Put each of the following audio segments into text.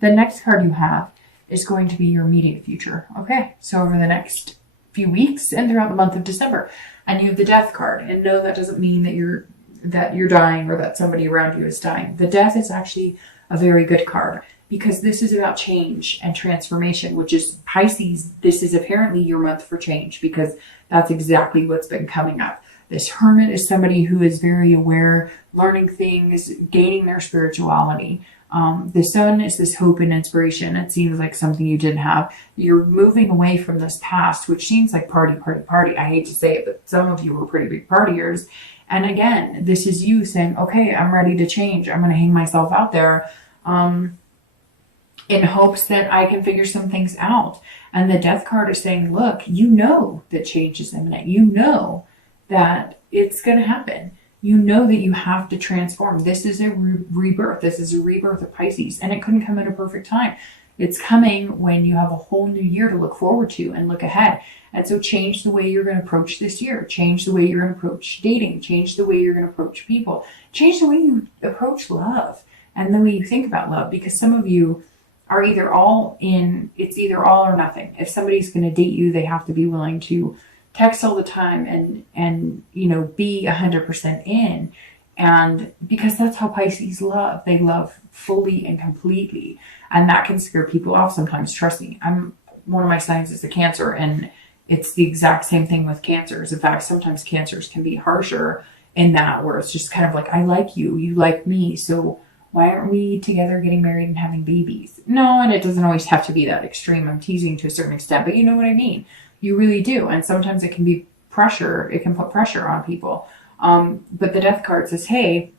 The next card you have is going to be your immediate future. Okay, so over the next few weeks and throughout the month of December. And you have the Death card. And no, that doesn't mean that you're dying or that somebody around you is dying. The Death is actually a very good card because this is about change and transformation, which is Pisces. This is apparently your month for change because that's exactly what's been coming up. This Hermit is somebody who is very aware, learning things, gaining their spirituality. The Sun is this hope and inspiration. It seems like something you didn't have. You're moving away from this past, which seems like party, party, party. I hate to say it, but some of you were pretty big partiers. And again, this is you saying, okay, I'm ready to change. I'm going to hang myself out there in hopes that I can figure some things out. And the Death card is saying, look, you know that change is imminent. You know that it's going to happen. You know that you have to transform. This is a rebirth. This is a rebirth of Pisces. And it couldn't come at a perfect time. It's coming when you have a whole new year to look forward to and look ahead. And so change the way you're going to approach this year. Change the way you're going to approach dating. Change the way you're going to approach people. Change the way you approach love and the way you think about love. Because some of you are either all in, it's either all or nothing. If somebody's going to date you, they have to be willing to text all the time and you know, be 100% in. And because that's how Pisces love. They love fully and completely. And that can scare people off sometimes. Trust me. One of my signs is a Cancer, and it's the exact same thing with Cancers. In fact, sometimes Cancers can be harsher in that, where it's just kind of like, I like you, you like me, so why aren't we together getting married and having babies? No, and it doesn't always have to be that extreme. I'm teasing to a certain extent, but you know what I mean. You really do. And sometimes it can be pressure. It can put pressure on people. But the Death card says, hey,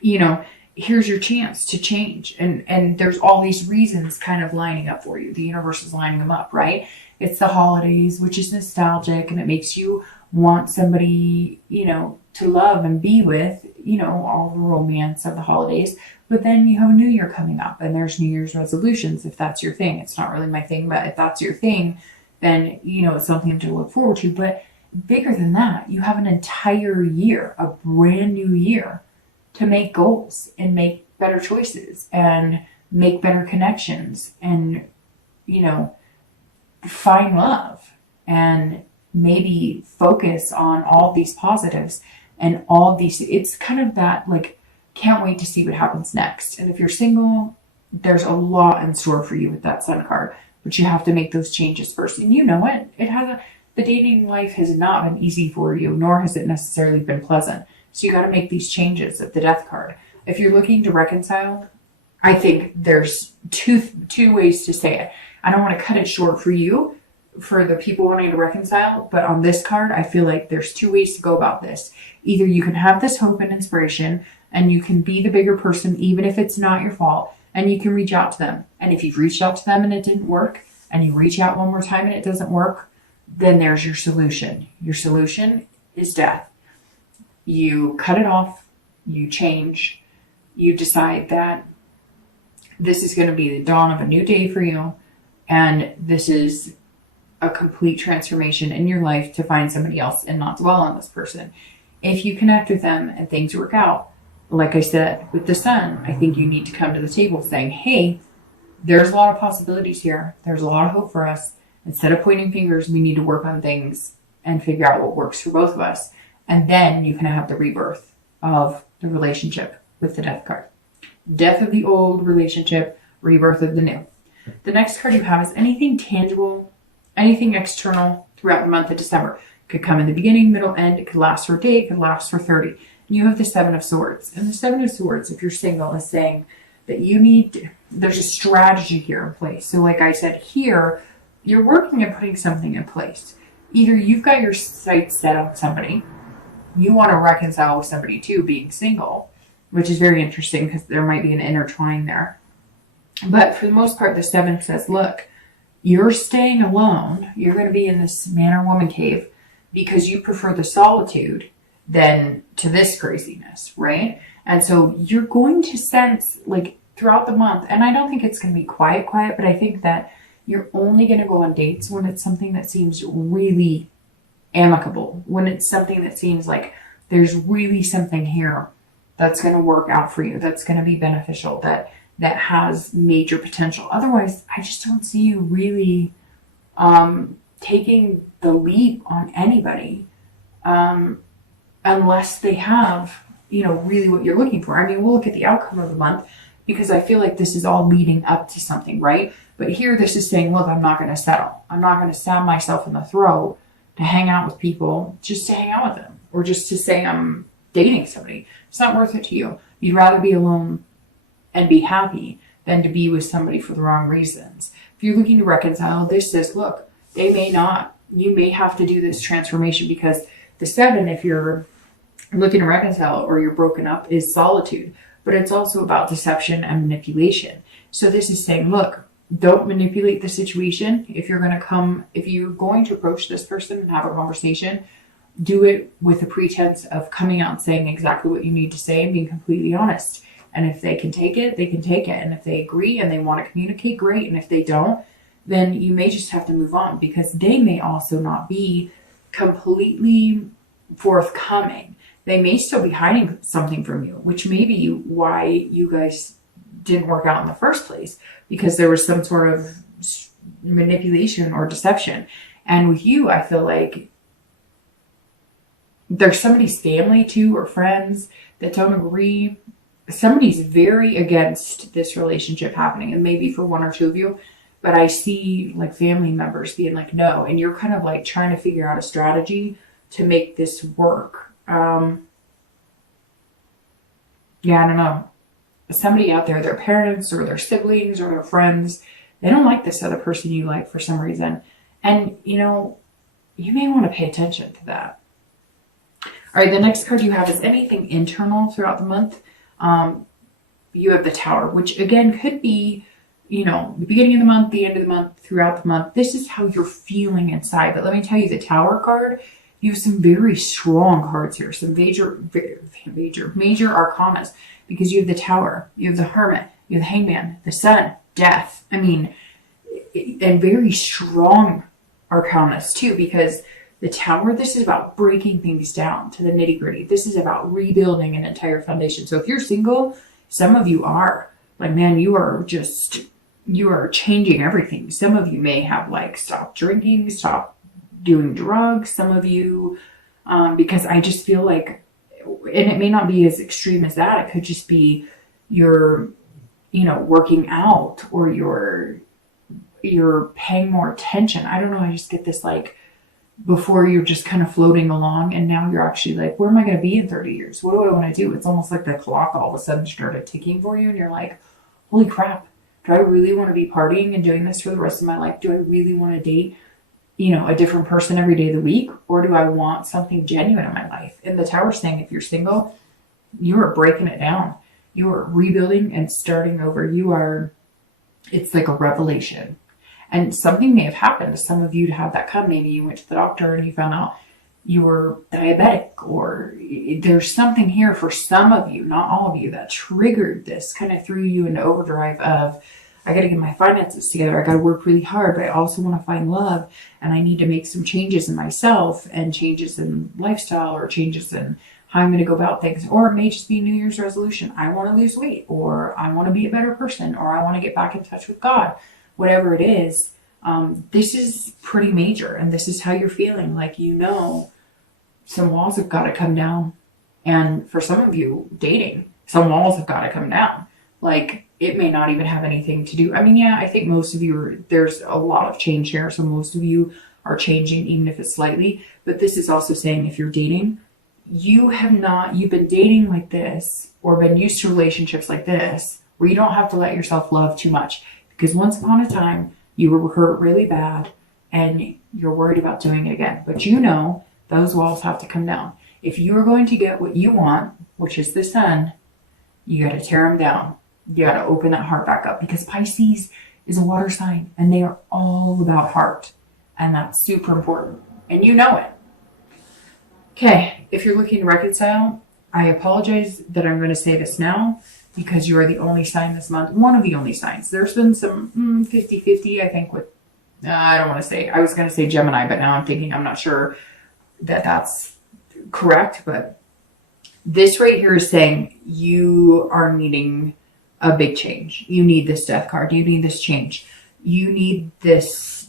you know, here's your chance to change. And there's all these reasons kind of lining up for you. The universe is lining them up, right? It's the holidays, which is nostalgic, and it makes you want somebody, you know, to love and be with, you know, all the romance of the holidays. But then you have a new year coming up, and there's New Year's resolutions, if that's your thing. It's not really my thing, but if that's your thing, then, you know, it's something to look forward to. But bigger than that, you have an entire year, a brand new year, to make goals and make better choices and make better connections and, you know, find love and maybe focus on all these positives and all these. It's kind of that, like, can't wait to see what happens next. And if you're single, there's a lot in store for you with that Sun card, but you have to make those changes first. And you know it. The dating life has not been easy for you, nor has it necessarily been pleasant. So you got to make these changes at the Death card. If you're looking to reconcile, I think there's two ways to say it. I don't want to cut it short for you, for the people wanting to reconcile, but on this card, I feel like there's two ways to go about this. Either you can have this hope and inspiration, and you can be the bigger person, even if it's not your fault, and you can reach out to them. And if you've reached out to them and it didn't work, and you reach out one more time and it doesn't work, then there's your solution. Your solution is death. You cut it off, you change, you decide that this is going to be the dawn of a new day for you, and this is a complete transformation in your life to find somebody else and not dwell on this person. If you connect with them and things work out, like I said, with the Sun, I think you need to come to the table saying, hey, there's a lot of possibilities here. There's a lot of hope for us. Instead of pointing fingers, we need to work on things and figure out what works for both of us. And then you can have the rebirth of the relationship with the Death card. Death of the old relationship, rebirth of the new. The next card you have is anything tangible, anything external throughout the month of December. It could come in the beginning, middle, end. It could last for a day. It could last for 30. And you have the Seven of Swords. And the Seven of Swords, if you're single, is saying that there's a strategy here in place. So like I said, here, you're working at putting something in place. Either you've got your sights set on somebody, you want to reconcile with somebody too, being single, which is very interesting because there might be an intertwine there. But for the most part, the Seven says, look, you're staying alone. You're going to be in this man or woman cave because you prefer the solitude than to this craziness, right? And so you're going to sense, like, throughout the month, and I don't think it's going to be quiet, but I think that you're only going to go on dates when it's something that seems really amicable, when it's something that seems like there's really something here that's going to work out for you, that's going to be beneficial, that that has major potential. Otherwise, I just don't see you really taking the leap on anybody unless they have, really what you're looking for. I mean, we'll look at the outcome of the month because I feel like this is all leading up to something, right? But here this is saying, look, I'm not going to settle. I'm not going to stab myself in the throat to hang out with people just to hang out with them or just to say I'm dating somebody. It's not worth it to you. You'd rather be alone and be happy than to be with somebody for the wrong reasons. If you're looking to reconcile, this says, look, you may have to do this transformation because the 7, if you're looking to reconcile or you're broken up, is solitude, but it's also about deception and manipulation. So this is saying, look, don't manipulate the situation. If you're going to approach this person and have a conversation, do it with a pretense of coming out and saying exactly what you need to say and being completely honest. And if they can take it, they can take it. And if they agree and they want to communicate, great. And if they don't, then you may just have to move on because they may also not be completely forthcoming. They may still be hiding something from you, which may be why you guys didn't work out in the first place, because there was some sort of manipulation or deception. And with you, I feel like there's somebody's family too, or friends that don't agree. Somebody's very against this relationship happening, and maybe for 1 or 2 of you, but I see like family members being like, no, and you're kind of like trying to figure out a strategy to make this work. Yeah, I don't know. Somebody out there, their parents or their siblings or their friends, they don't like this other person you like for some reason. And, you may want to pay attention to that. All right, the next card you have is anything internal throughout the month. You have the Tower, which again could be, the beginning of the month, the end of the month, throughout the month. This is how you're feeling inside. But let me tell you, the Tower card, you have some very strong cards here, some major arcanas, because you have the Tower, you have the Hermit, you have the Hangman, the Sun, Death. I mean, and very strong arcanas too, because the Tower, this is about breaking things down to the nitty gritty. This is about rebuilding an entire foundation. So if you're single, some of you are like, man, you are changing everything. Some of you may have like stopped drinking, stopped doing drugs. Some of you, because I just feel like, and it may not be as extreme as that. It could just be you're, working out, or you're paying more attention. I don't know. I just get this like, before you're just kind of floating along, and now you're actually like, where am I going to be in 30 years? What do I want to do? It's almost like the clock all of a sudden started ticking for you, and you're like, holy crap, do I really want to be partying and doing this for the rest of my life? Do I really want to date, a different person every day of the week? Or do I want something genuine in my life? And the Tower's saying, if you're single, you are breaking it down. You are rebuilding and starting over. It's like a revelation. And something may have happened to some of you to have that come. Maybe you went to the doctor and you found out you were diabetic, or there's something here for some of you, not all of you, that triggered this, kind of threw you into overdrive of, I got to get my finances together. I got to work really hard, but I also want to find love, and I need to make some changes in myself and changes in lifestyle, or changes in how I'm going to go about things. Or it may just be New Year's resolution. I want to lose weight, or I want to be a better person, or I want to get back in touch with God. Whatever it is, this is pretty major, and this is how you're feeling. Like, some walls have got to come down. And for some of you dating, some walls have got to come down. Like, it may not even have anything to do. I mean, yeah, I think most of you there's a lot of change here. So most of you are changing, even if it's slightly. But this is also saying, if you're dating, you've been dating like this, or been used to relationships like this, where you don't have to let yourself love too much. Because once upon a time, you were hurt really bad, and you're worried about doing it again. But those walls have to come down. If you are going to get what you want, which is the Sun, you got to tear them down. You got to open that heart back up, because Pisces is a water sign, and they are all about heart. And that's super important. And you know it. Okay, if you're looking to reconcile, I apologize that I'm going to say this now, because you are the only sign this month, one of the only signs. There's been some 50-50, I think, with, I don't want to say, I was going to say Gemini, but now I'm not sure that that's correct. But this right here is saying you are needing a big change. You need this death card. You need this change. You need this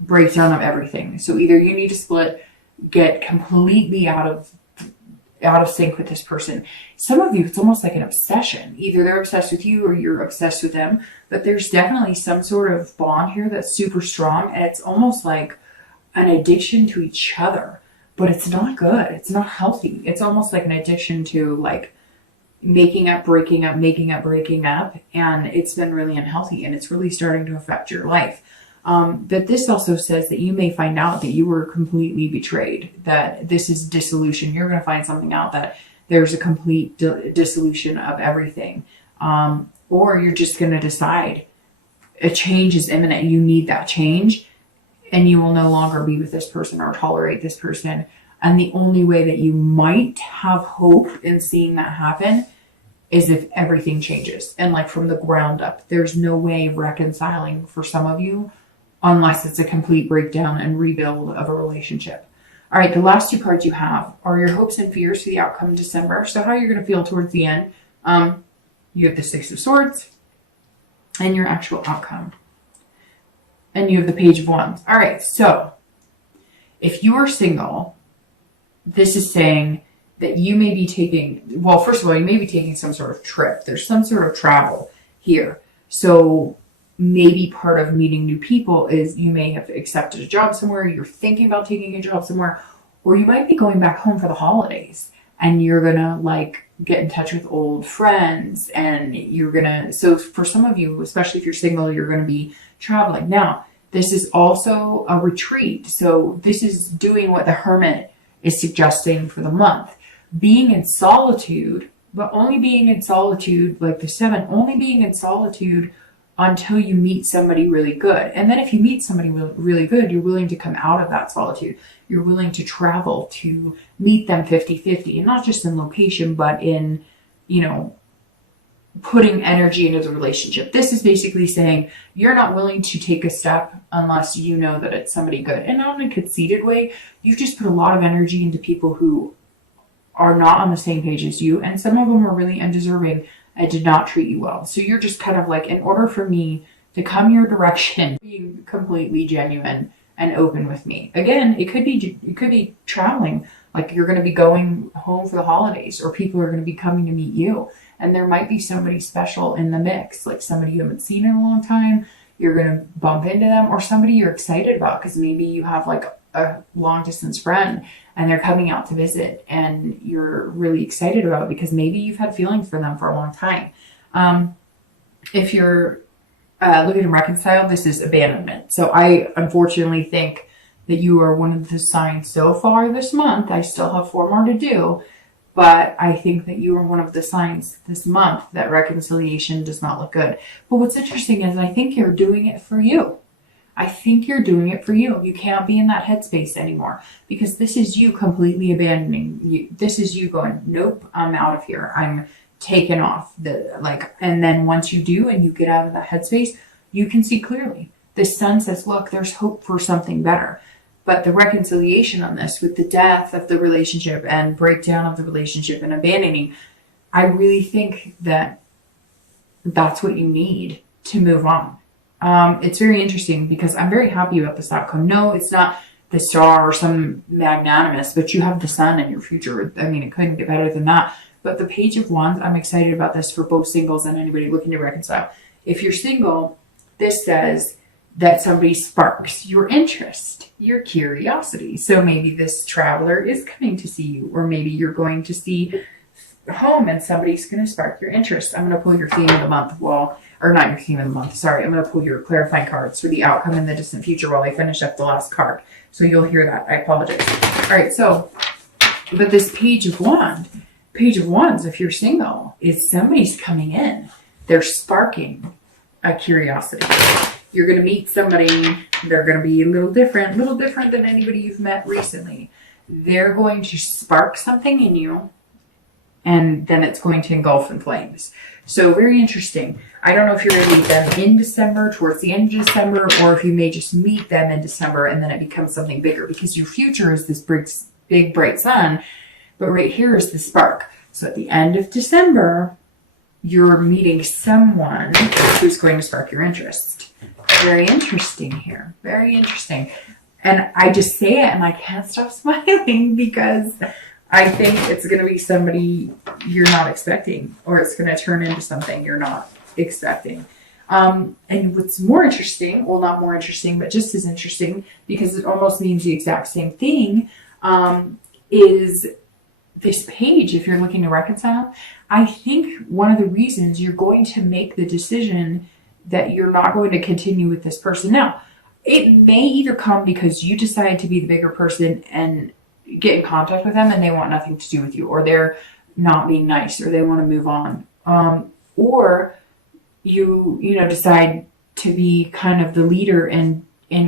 breakdown of everything. So either you need to split, get completely out of sync with this person. Some of you, it's almost like an obsession. Either they're obsessed with you or you're obsessed with them, but there's definitely some sort of bond here that's super strong, and it's almost like an addiction to each other, but it's not good. It's not healthy. It's almost like an addiction to like making up, breaking up, making up, breaking up, and it's been really unhealthy, and it's really starting to affect your life. But this also says that you may find out that you were completely betrayed, that this is dissolution. You're going to find something out that there's a complete dissolution of everything. Or you're just going to decide a change is imminent. You need that change, and you will no longer be with this person or tolerate this person. And the only way that you might have hope in seeing that happen is if everything changes. And like from the ground up, there's no way reconciling for some of you unless it's a complete breakdown and rebuild of a relationship. All right, the last two cards you have are your hopes and fears for the outcome in December. So how you're going to feel towards the end. You have the Six of Swords and your actual outcome. And you have the Page of Wands. All right, so if you are single, this is saying that you may be taking, well, first of all, you may be taking some sort of trip. There's some sort of travel here. So maybe part of meeting new people is you may have accepted a job somewhere, you're thinking about taking a job somewhere, or you might be going back home for the holidays and you're gonna like get in touch with old friends, and you're gonna, so for some of you, especially if you're single, you're gonna be traveling. Now, this is also a retreat. So this is doing what the Hermit is suggesting for the month. Being in solitude, but only being in solitude, like the Seven, only being in solitude until you meet somebody really good. And then if you meet somebody really good, you're willing to come out of that solitude. You're willing to travel to meet them 50-50, and not just in location, but in, you know, putting energy into the relationship. This is basically saying you're not willing to take a step unless you know that it's somebody good. And not in a conceited way. You've just put a lot of energy into people who are not on the same page as you, and some of them are really undeserving and did not treat you well. So you're just kind of like, in order for me to come your direction, being completely genuine and open with me. Again, it could be traveling, like you're going to be going home for the holidays, or people are going to be coming to meet you, and there might be somebody special in the mix, like somebody you haven't seen in a long time. You're going to bump into them, or somebody you're excited about because maybe you have like a long distance friend and they're coming out to visit and you're really excited about it because maybe you've had feelings for them for a long time. If you're looking to reconcile, this is abandonment. So I unfortunately think that you are one of the signs so far this month. I still have 4 more to do, but I think that you are one of the signs this month that reconciliation does not look good. But what's interesting is I think you're doing it for you. I think you're doing it for you. You can't be in that headspace anymore because this is you completely abandoning you. This is you going, nope, I'm out of here. I'm taken off. And then once you do and you get out of that headspace, you can see clearly. The sun says, look, there's hope for something better. But the reconciliation on this with the death of the relationship and breakdown of the relationship and abandoning, I really think that that's what you need to move on. It's very interesting because I'm very happy about this outcome. No, it's not the star or some magnanimous, but you have the sun in your future. I mean, it couldn't get better than that. But the Page of Wands, I'm excited about this for both singles and anybody looking to reconcile. If you're single, this says that somebody sparks your interest, your curiosity. So maybe this traveler is coming to see you, or maybe you're going to see home and somebody's going to spark your interest. I'm going to pull your theme of the month. Or not your theme of the month, sorry. I'm going to pull your clarifying cards for the outcome in the distant future while I finish up the last card. So you'll hear that. I apologize. All right, so, but this Page of Wands, if you're single, is somebody's coming in. They're sparking a curiosity. You're going to meet somebody. They're going to be a little different than anybody you've met recently. They're going to spark something in you, and then it's going to engulf in flames. So very interesting. I don't know if you're going to meet them in December, towards the end of December, or if you may just meet them in December and then it becomes something bigger, because your future is this big bright sun, but right here is the spark. So at the end of December, you're meeting someone who's going to spark your interest. Very interesting here. Very interesting. And I just say it and I can't stop smiling because I think it's going to be somebody you're not expecting, or it's going to turn into something you're not expecting. And what's more interesting, well, not more interesting, but just as interesting, because it almost means the exact same thing, is this page. If you're looking to reconcile, I think one of the reasons you're going to make the decision that you're not going to continue with this person. Now, it may either come because you decide to be the bigger person and get in contact with them and they want nothing to do with you, or they're not being nice, or they want to move on. Or you decide to be kind of the leader and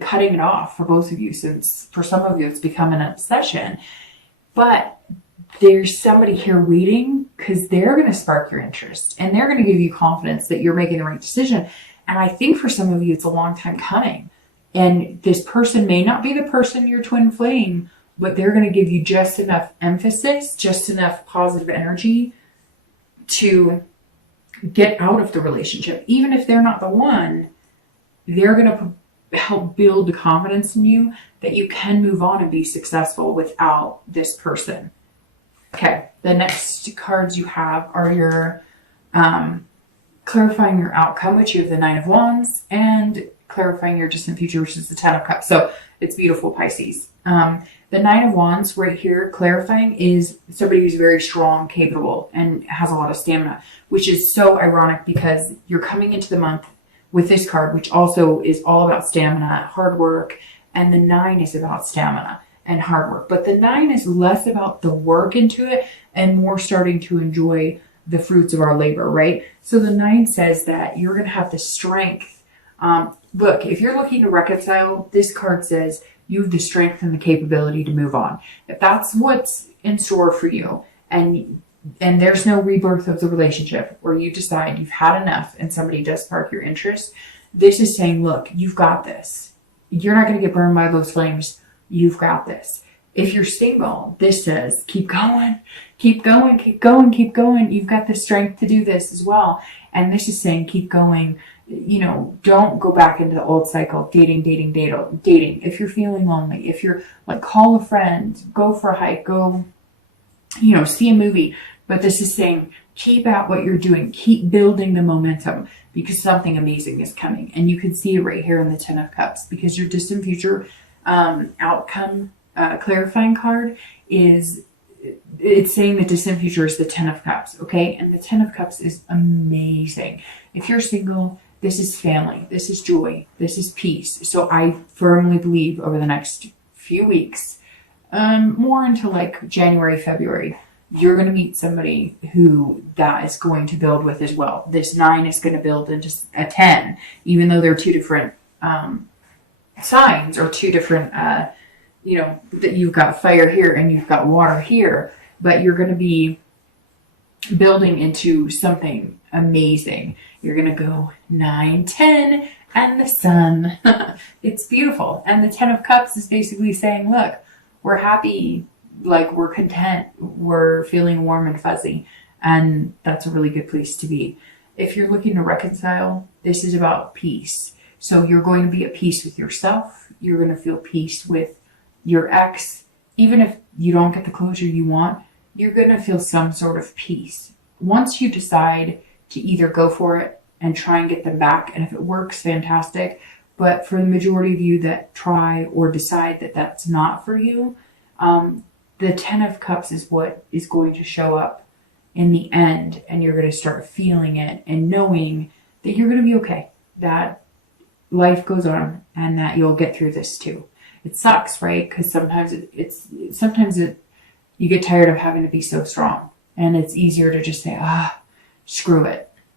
cutting it off for both of you, since for some of you it's become an obsession. But there's somebody here waiting because they're going to spark your interest and they're going to give you confidence that you're making the right decision. And I think for some of you, it's a long time coming. And this person may not be the person you're twin flame, but they're going to give you just enough emphasis, just enough positive energy to get out of the relationship. Even if they're not the one, they're going to help build the confidence in you that you can move on and be successful without this person. Okay, the next cards you have are your clarifying your outcome, which you have the Nine of Wands, and clarifying your distant future, which is the Ten of Cups. So it's beautiful, Pisces. The Nine of Wands right here, clarifying, is somebody who's very strong, capable, and has a lot of stamina, which is so ironic because you're coming into the month with this card, which also is all about stamina, hard work, and the 9 is about stamina and hard work. But the 9 is less about the work into it and more starting to enjoy the fruits of our labor, right? So the 9 says that you're going to have the strength. Look, if you're looking to reconcile, this card says you have the strength and the capability to move on. If that's what's in store for you, and there's no rebirth of the relationship, or you decide you've had enough and somebody does spark your interest, this is saying, look, you've got this. You're not going to get burned by those flames. You've got this. If you're single, this says, keep going, keep going, keep going, keep going. You've got the strength to do this as well. And this is saying, keep going. Don't go back into the old cycle, dating. If you're feeling lonely, if you're like, call a friend, go for a hike, go, see a movie. But this is saying, keep at what you're doing, keep building the momentum, because something amazing is coming. And you can see it right here in the 10 of Cups, because your distant future outcome clarifying card it's saying the distant future is the 10 of Cups, okay? And the 10 of Cups is amazing. If you're single, this is family, this is joy, this is peace. So I firmly believe over the next few weeks, more into like January, February, you're going to meet somebody who that is going to build with as well. This 9 is going to build into a 10, even though they're two different signs, or two different, that you've got fire here and you've got water here, but you're going to be building into something amazing. You're going to go 9, 10, and the sun. It's beautiful. And the 10 of Cups is basically saying, look, we're happy, like we're content, we're feeling warm and fuzzy, and that's a really good place to be. If you're looking to reconcile, this is about peace. So you're going to be at peace with yourself. You're going to feel peace with your ex. Even if you don't get the closure you want, you're going to feel some sort of peace. Once you decide to either go for it and try and get them back, and if it works, fantastic. But for the majority of you that try or decide that that's not for you, the 10 of Cups is what is going to show up in the end, and you're going to start feeling it and knowing that you're going to be okay, that life goes on, and that you'll get through this too. It sucks, right? Because sometimes you get tired of having to be so strong, and it's easier to just say, screw it.